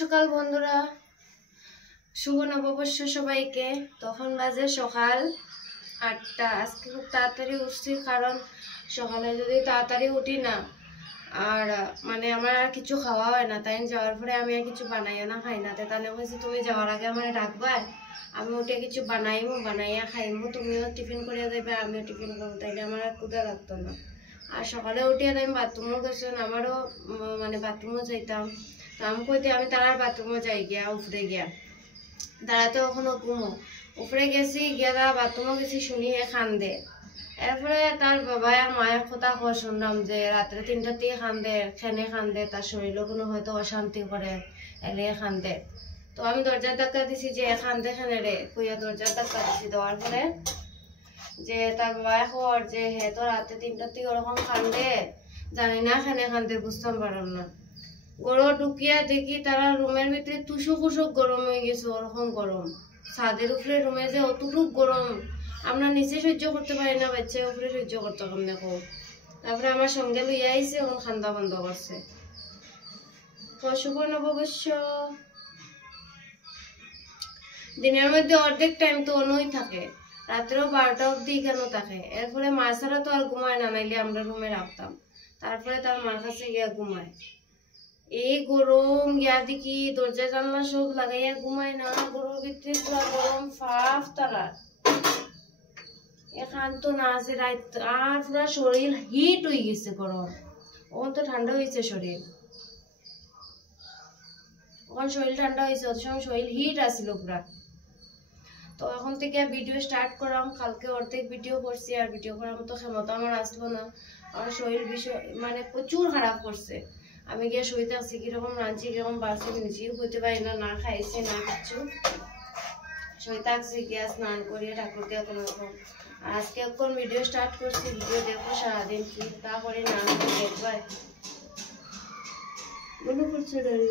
সকাল বন্ধুরা, শুভ নববর্ষ সবাইকে। তখন বাজে সকাল 8টা। আজকে খুব তাড়াতাড়ি উঠছি, কারণ সকালে যদি তাড়াতাড়ি উঠি না আর মানে আমার আর কিছু খাওয়া হয় না। তাই যাওয়ার পরে আমি আর কিছু বানাইও না, খাই না। তাহলে বলছি তুমি যাওয়ার আগে আমার ডাকবা, আমি উঠে কিছু বানাইয়া খাইমো, তুমিও টিফিন করিয়া দেবে, আমিও টিফিন করবো, তাইলে আমার আর ক্ষুধা লাগতো না। আর সকালে উঠিয়ে আমি বাথরুমও গেছিলাম, আমারও মানে বাথরুমও যাইতাম। তো আমি কইতে আমি তার বাথরুমও যাই গিয়া, উপরে গিয়া তারা তো ওখানে ঘুমো, উপরে গেছি গিয়া তারা বাথরুমও গেছি, শুনি কান্দে। এরপরে তার বাবা আর মায়ের কথা শুনলাম যে রাত্রে 3টার দিকে কান্দে, তার শরীরও কোনো হয়তো অশান্তি করে, এলে কান্দে। তো আমি দরজার ধাক্কা দিছি যে কান্দে খানে রে, কইয়া দরজার ধাক্কা দিছি। দেওয়ার পরে যে তার বাবা খবর যে হে তো রাতে 3টার দিকে ওরকম কান্দে, জানি না খানে কান্দে, বুঝতাম পারলাম না। গরম ঢুকিয়া দেখি তারা রুমের ভিতরে তুষক গরম হয়ে গেছে, ওরকম গরম। ছাদের উপরে রুমে যে অতটুক গরম, আমরা নিচে সহ্য করতে পারি না, বাচ্চা উপরে সহ্য করতে পারি না। তারপরে আমার সঙ্গে লইয়া আইসে, এখন খান্দা বন্ধ করছে। শুভ নববর্ষ। দিনের মধ্যে অর্ধেক টাইম তো অনই থাকে, রাত্রেও 12টা অব্দি কেন থাকে। এরপরে মা ছাড়া তো আর ঘুমায় না, নাইলে আমরা রুমে রাখতাম। তারপরে তার মার কাছে গিয়া ঘুমায়। এই গরম গিয়া দেখি দরজা জানলা সব লাগাইয়া ঘুমায় না, গরমের ভিতরে পুরা গরম ফাফ তারা এখান তো না আছে রাত, আর পুরা শরীর হিট হয়ে গেছে গরম। ওখান তো ঠান্ডা হয়েছে শরীর, ওখান শরীর ঠান্ডা হয়েছে, ওর সময় শরীর হিট আসছিল পুরা। তো এখন থেকে ভিডিও স্টার্ট করলাম, কালকে অর্ধেক ভিডিও করছি, আর ভিডিও করার মতো ক্ষমতা আমার আসলো না। আমার শরীর বিষয় মানে প্রচুর খারাপ করছে। আমি গিয়ে শুইতে আসছি, কিরকম রাঁধছি কিরকম বাড়ছি নিজেও হইতে পারি না, না খাইছি না কিছু। শুইতে আসছি গিয়া স্নান করিয়ে ঠাকুর দিয়ে কোনো রকম। আর আজকে এখন ভিডিও স্টার্ট করছি, ভিডিও দেখবো সারাদিন কি তারপরে না দেখবাই মনে করছে ডারি।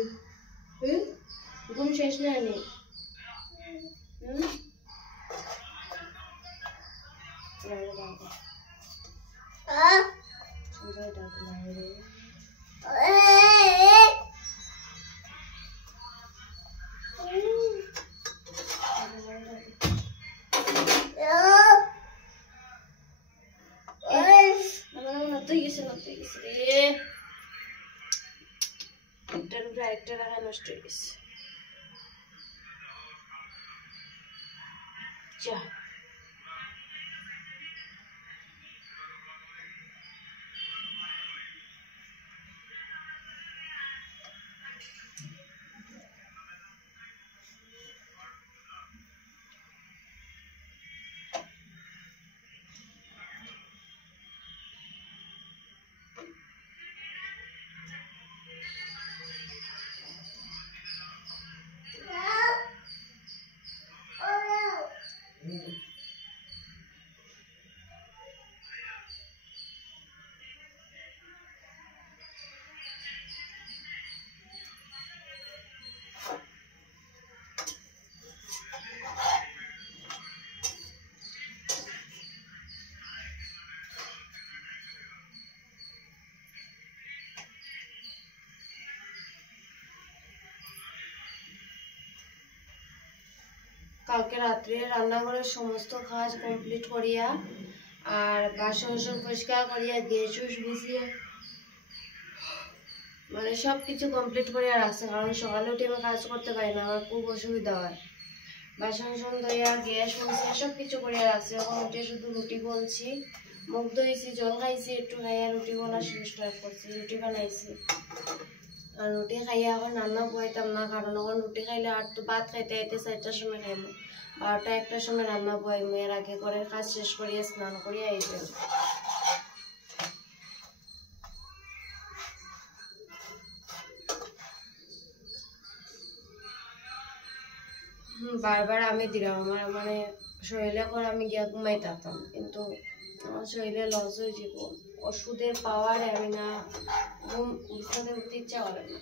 ঘুম শেষ না নেই। একটা টাকা নষ্ট হয়ে গেছে। কালকে রাত্রে রান্নাঘরের সমস্ত কাজ কমপ্লিট করিয়া আর বাসন পরিষ্কার করিয়া গ্যাস বুঝিয়ে মানে সব কিছু কমপ্লিট করিয়া রাখছে, কারণ সকালে উঠে আমি কাজ করতে পারি না, আমার খুব অসুবিধা হয়। বাসন ধুইয়া গ্যাস মুছিয়া সব কিছু করিয়া রাখছে। এখন উঠে শুধু রুটি বলছি, মুখ ধুইছি, জল খাইছি, একটু খাইয়া রুটি বলা স্টার্ট করছি, রুটি বানাইছি। আর রুটি খাইয়া এখন রান্না বইতাম না, কারণ এখন রুটি খাইলে আর তো ভাত খাইতে খাইতে 4টার সময় খাইমো, 12টা 1টার সময় রান্না বইমো। এর আগে করে কাজ শেষ করিয়া স্নান করিয়া আইবেন। বারবার আমি দিলাম, আমার মানে শরীরে করে আমি গিয়া ঘুমাইতাম, কিন্তু আমার শরীরে লস হয়ে যাব। ওষুধের পাওয়ারে আমি না ঘুম উঠতে ইচ্ছা করে না।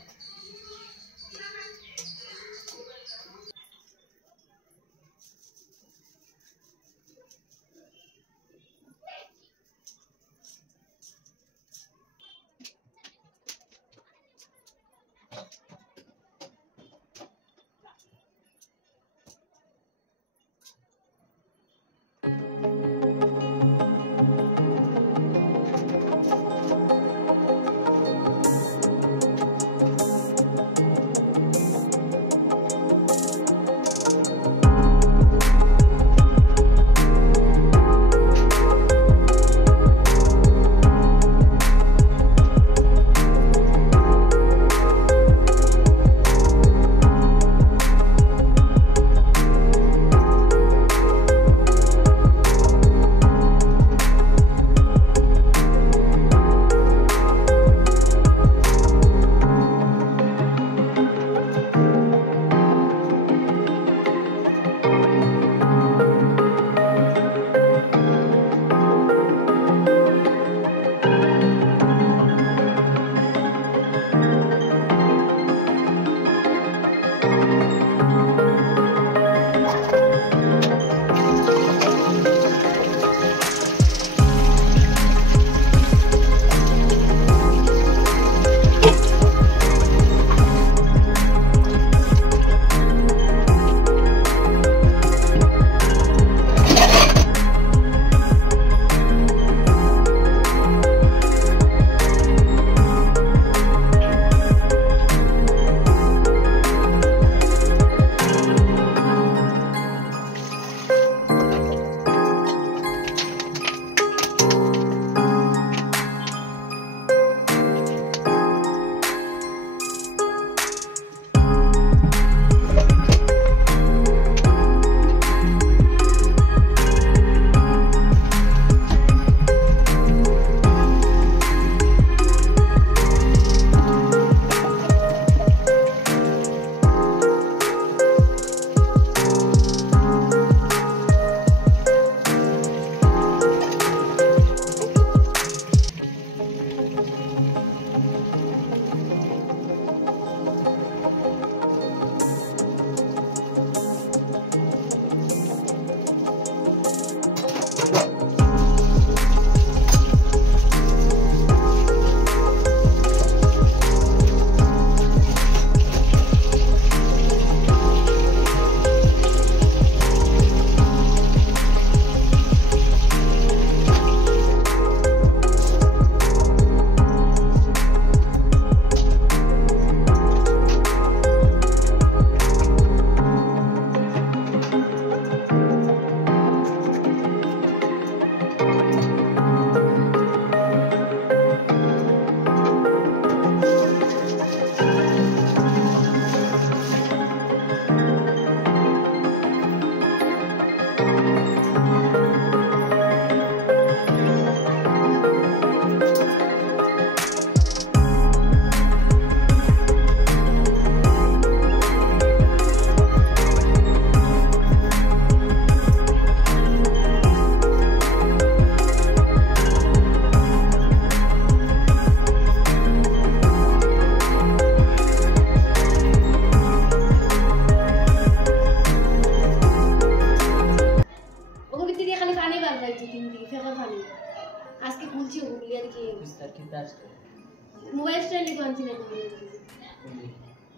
मोबाइल स्टैंड कौन सी नहीं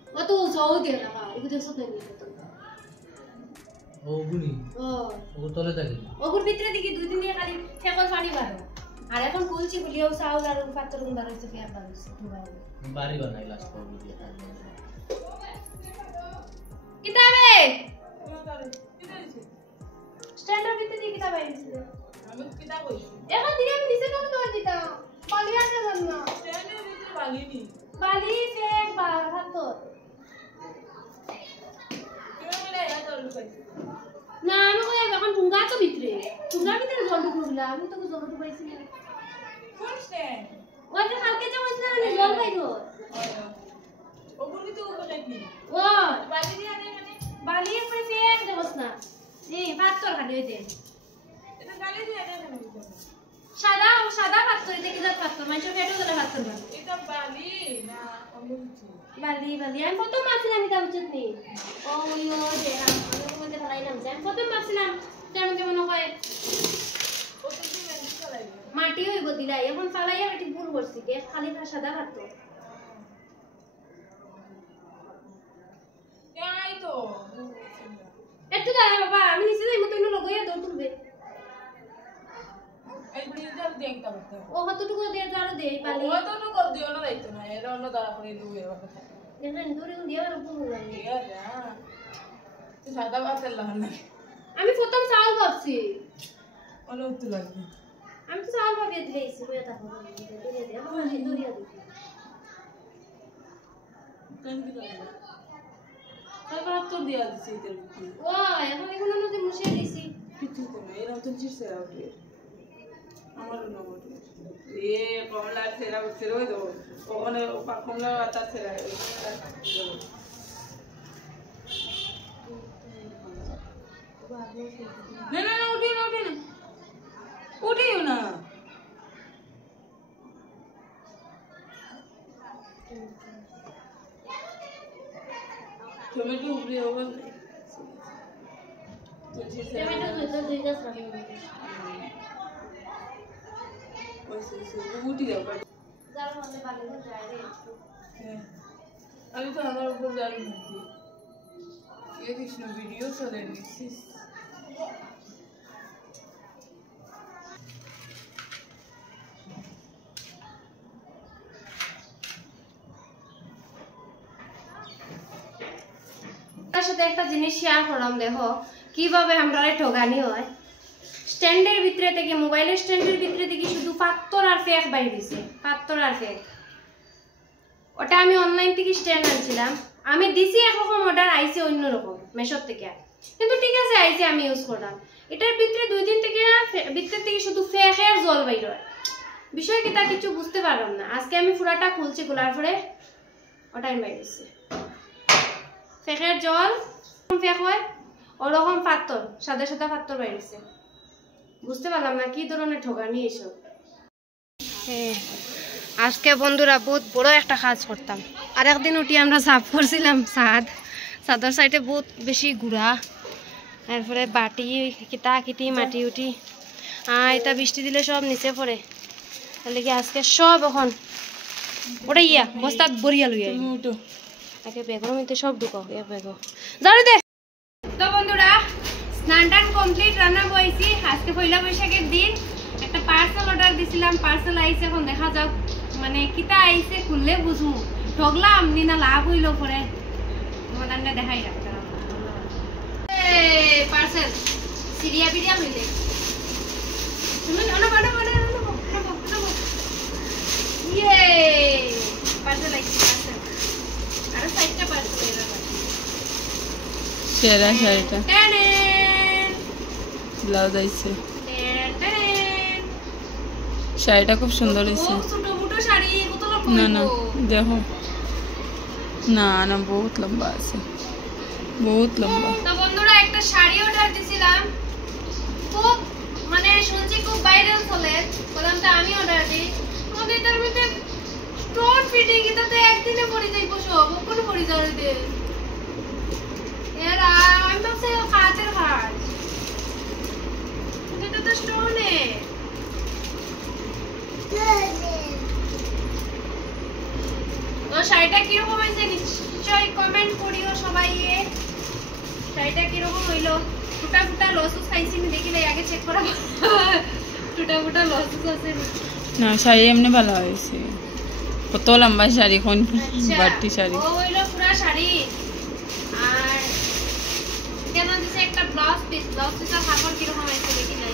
वो तो सौ दे रहा है इधर से नहीं ओ गुनी ओ तले থাকি ওগুর ভিতরে দিকে দুই দিন দিয়ে খালি ফেকল পানি বারো আর এখন বলছি বলিও চাউল আর পাত্র গুণ বারো হচ্ছে ফের বারোছে বাড়ি বানাই লাস্ট করব দিয়ে কিতাবে স্ট্যান্ডার ভিতরে দিকে কিতাব আইছে আমি কিতাব কইছি এখন দিকে আমি নিচে কেন তোর দিতা বালি আছে না স্ট্যান্ডার ভিতরে বালি নি বালি ফেক বার হাত তোর না আমি কই এখন ঠুঙ্গা তো ভিতরে জল ঢুকলো আমি তো জল ঢুকাইছি না কোন স্ট্যান্ড ওই যে কালকে যে বলছিলাম আমি জল পাইতো ওগুলি তো কোথায় কি ও বালি দিয়ে আনে মানে বালি পরে ফেক দেবস না এই পাত্তর খালি হইতে এটা বালি দিয়ে আনে না সাদা পাত্তর এটা কি পাত্তর মানে ফেটো গেলে পাত্তর না এটা বালি না অমুলছি বালি আমি প্রথম মাছলাম এটা উচিত নেই ও যে আমি মধ্যে ফলাইলাম আমি প্রথম মাছলাম তেমন কেমন হয় মাটি হইব দিলাই এখন ফালাইয়া এটি ভুল করছি দেখ খালি সাদা পাত্তর এই তো একটু দাঁড়া বাবা আমি নিচে যাই মতো ইনো লগইয়া দৌড় তুলবে এই ব্রিজটা দেখতা করতে ও কতটুকু দিয়ে দাঁড়া দে পালি ও কতটুকু দিও না দাইতো না এর অন্য দাঁড়া করে লুয়ে কথা দেখেন দূরে দিয়ে আর পুরো লাগে যা তুই সাদা পাতেল না আমি প্রথম চাল ভাবছি অন্য উত্তর লাগবে আমি তো চাল ভাবিয়ে দিয়েছি বইয়া থাকো দূরে দে আমার দূরে দে কোন কি লাগবে তারপর তো দিয়া দিছি এর ভিতরে ও এখন এগুলো নদী মুছে দিছি কিছু তো না এর তো চিরছে আউটে আমার নম্বর এ কমলা সেরা সেরই দাও ওখানে কমলা আটা সেরা না উঠিও না টমেটো আমি তো আমার উপর জানি নাকি ये कृष्ण वीडियो चले नहीं তার সাথে একটা জিনিস শেয়ার করলাম দেখো কিভাবে আমরা ঠগানি হয় স্ট্যান্ডের ভিতরে থেকে মোবাইলের স্ট্যান্ডের ভিতরে থেকে শুধু পাত্তর আর ফেক বাইরে দিছে পাত্তর আর ফেক ওটা আমি অনলাইন থেকে স্ট্যান্ড আনছিলাম আমি দিছি একরকম অর্ডার আইছে অন্যরকম মেশোর থেকে কিন্তু ঠিক আছে আইছে আমি ইউজ করলাম এটার ভিতরে 2 দিন থেকে ভিতর থেকে শুধু ফেকের জল বাইর হয় বিষয় কি তা কিছু বুঝতে পারলাম না আজকে আমি পুরাটা খুলছি খোলার পরে ওটাই বাইর হচ্ছে ফেকের জল ফেক হয় ওরকম পাত্তর সাদা সাদা পাত্তর বাইর হচ্ছে বুঝতে পারলাম না কি ধরনের ঠগানি এসব আজকে বন্ধুরা বহুত বড় একটা কাজ করতাম আর একদিন উঠি আমরা সাফ করছিলাম ছাদর সাইডে বহুত বেশি গুড়া তারপরে বাটি কিতা কিটি মাটি উঠি এটা বৃষ্টি দিলে সব নিচে পড়ে তাহলে কি আজকে সব এখন ওটা ইয়া বস্তাত বরিয়া লইয়া তাকে বেগর মধ্যে সব ঢুকাও এক বেগ যাও দে তো বন্ধুরা স্নান টান কমপ্লিট রান্না বইছি আজকে পয়লা বৈশাখের দিন একটা পার্সেল অর্ডার দিছিলাম পার্সেল আইছে এখন দেখা যাক মানে কিতা আইছে খুললে বুঝমু ঠগলাম নি না লাভ হইলো পরে তোমাদের দেখাই রাখতে এই পার্সেল সিরিয়া বিরিয়া লইলে তুমি অনো বড় বড় অনো ইয়ে পার্সেল আইছে পার্সেল আর সাইডটা পার্সেল এর সেরা শাড়িটা টানে ব্লাউজ আইছে শাড়িটা খুব সুন্দর হয়েছে না না দেখো না না বহুত লম্বা আছে বহুত লম্বা তো বন্ধুরা একটা শাড়ি অর্ডার দিছিলাম খুব মানে শুনছি খুব ভাইরাল চলে বললাম তো আমি অর্ডার দিই আমাদের এটার মধ্যে স্টোন ফিটিং এটা তো একদিনে পরে যাইবো সব কোন পরে যাবে দে এরা আমি তো সে কাটের কাজ এটা তো স্টোনে তো শাড়িটা কিরকম হয়েছে নিশ্চয়ই কমেন্ট করিও সবাই শাড়িটা কিরকম হইলো টুটা ফুটা লসুস খাইছি আমি দেখিলে আগে চেক করা টুটা ফুটা লসুস আছে না শাড়ি এমনি ভালো হয়েছে কত লম্বা শাড়ি কোন বাটি শাড়ি ও হইলো পুরা শাড়ি আর কেন দিছে একটা ব্লাউজ পিসটা কাপড় কিরকম হয়েছে দেখিলে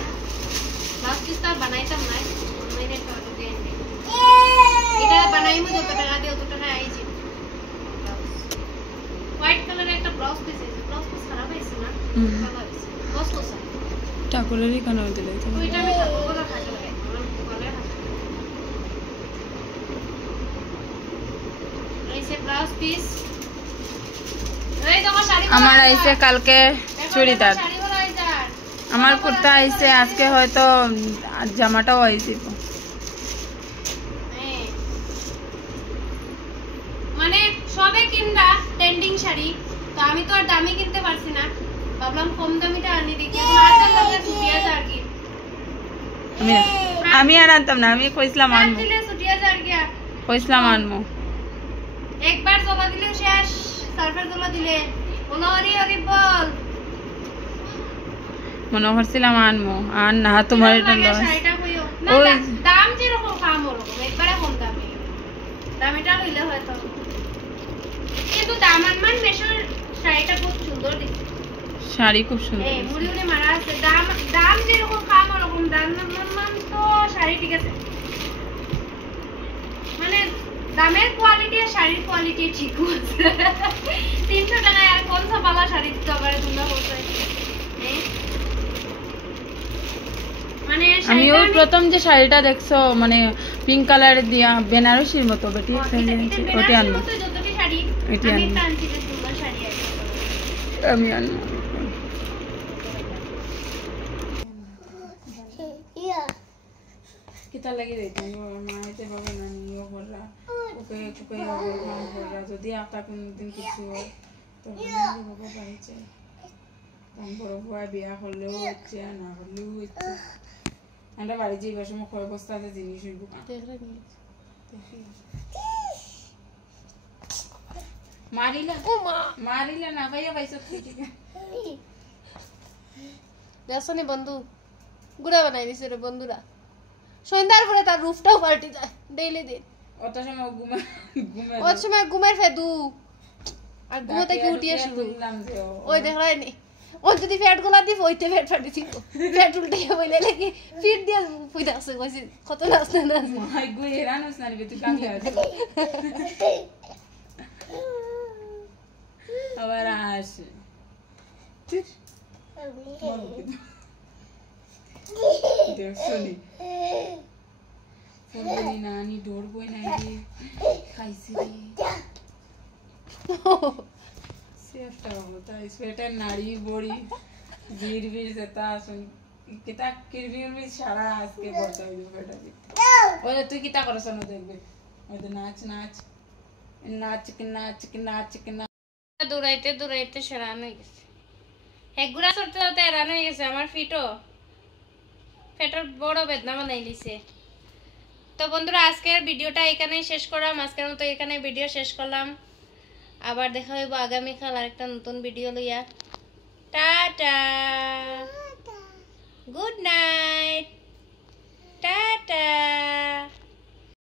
ব্লাউজ পিসটা বানাইতাম না মেরে তো দে এটা বানাইমু যত টাকা দিয়ে তত টাকা আইছে হোয়াইট কালারের একটা ব্লাউজ পিস আছে ব্লাউজ পিস খারাপ হইছে না ভালো হইছে বস কোসা ঠাকুরেরই কানে দিলে তো ওইটা আমি ঠাকুরগুলো খাইতে লাগে গলে এইসে ব্লাউজ পিস এই দেখো শাড়ি আমার আইছে কালকে চুড়িদার আমার কুর্তা আইছে আজকে হয়তো জামাটাও আইছে মানে সবে কিনবা ট্রেন্ডিং শাড়ি তো আমি তো আর দামি কিনতে পারছি না ভাবলাম কম দামিটা আনি দেখি মাথা লাগে সুটিয়া যার কি আমি আর আনতাম না আমি কইছিলাম আনবো দিলে সুটিয়া যার কি কইছিলাম আনবো একবার জবা দিলে শেষ সার্ফার জবা দিলে বলো আরে আরে বল মনে করছিলাম আনবো আর না তোমার এটা লস শাড়িটা কইও না দাম যেরকম কাম ওরকম একবারে কম দামি দামিটা হইলে হয়তো কিন্তু দাম আনমান মেশর শাড়িটা খুব সুন্দর দেখতে শাড়ি খুব সুন্দর এই মুড়ি মুড়ি মারা আছে দাম যেরকম কাম ওরকম দাম মান তো শাড়ি ঠিক আছে মানে দামের কোয়ালিটি আর শাড়ির কোয়ালিটি ঠিক আছে 300 টাকায় আর কোন সব বাবা শাড়ি দিতে পারে তোমরা বলছো মানে আমি ওই প্রথম যে শাড়িটা দেখছো মানে পিঙ্ক কালারের দিয়া বেনারসির মতো বেটি ওটা আনবো যতটি শাড়ি এটি আমি আনবো টানছি যে সুন্দর শাড়ি আছে আমি আনবো কিতা লাগি রে তুমি মাইতে বাবা নানি ও কররা ওকে ওকে কাম কররা যদি আপা কোনদিন কিছু তখন বাবা বাড়িছে তখন বড় ভয় বিয়া করলেও হচ্ছে না করলেও হচ্ছে আমরা বাড়ি যে এবার সময় কয় বস্তাতে জিনিস হইব মারিলা মারিলা না ভাইয়া ভাইসব ঠিক দেখছনি বন্ধু গুড়া বানাই দিছে রে বন্ধুরা সন্ধ্যার পরে তার রুফটাও পাল্টি যায় ডেইলি দিন অত সময় ঘুমে ওর সময় ঘুমের ফেদু আর ঘুমো থেকে উঠিয়ে শুরু ওই দেখলাই নি ও যদি ফ্যাট গুলা দিব ওইতে ফ্যাট ফাটি দিব ফ্যাট উল্টে বইলে লাগি ফিট দিয়ে পুইতা আছে কইছি কত নাচ না মাই গো এরানোস না রে তুই কামি আছে আবার আসে দেখছনি ফুলবনি না নি ডোর বই নাই রে খাইছি রে সেফটা হবো তাই সোয়েটার নাড়ি বড়ি জির বির যেটা আসুন কিতা কিরবির বি সারা আজকে করতে হইবে বেটা ওই তুই কিতা করছ না দেখবে ওই নাচ নাচ নাচ নাচ নাচ নাচ দৌড়াইতে দৌড়াইতে সেরান হয়ে গেছে একগুড়া চড়তে চড়তে এরান হয়ে গেছে আমার ফিটও পেটের বড় বেদনা বানাই দিছে তো বন্ধুরা আজকের ভিডিওটা এখানেই শেষ করলাম আজকের মতো এখানে ভিডিও শেষ করলাম আবার দেখা হইব আগামীকাল আরেকটা নতুন ভিডিও লইয়া টাটা গুড নাইট টাটা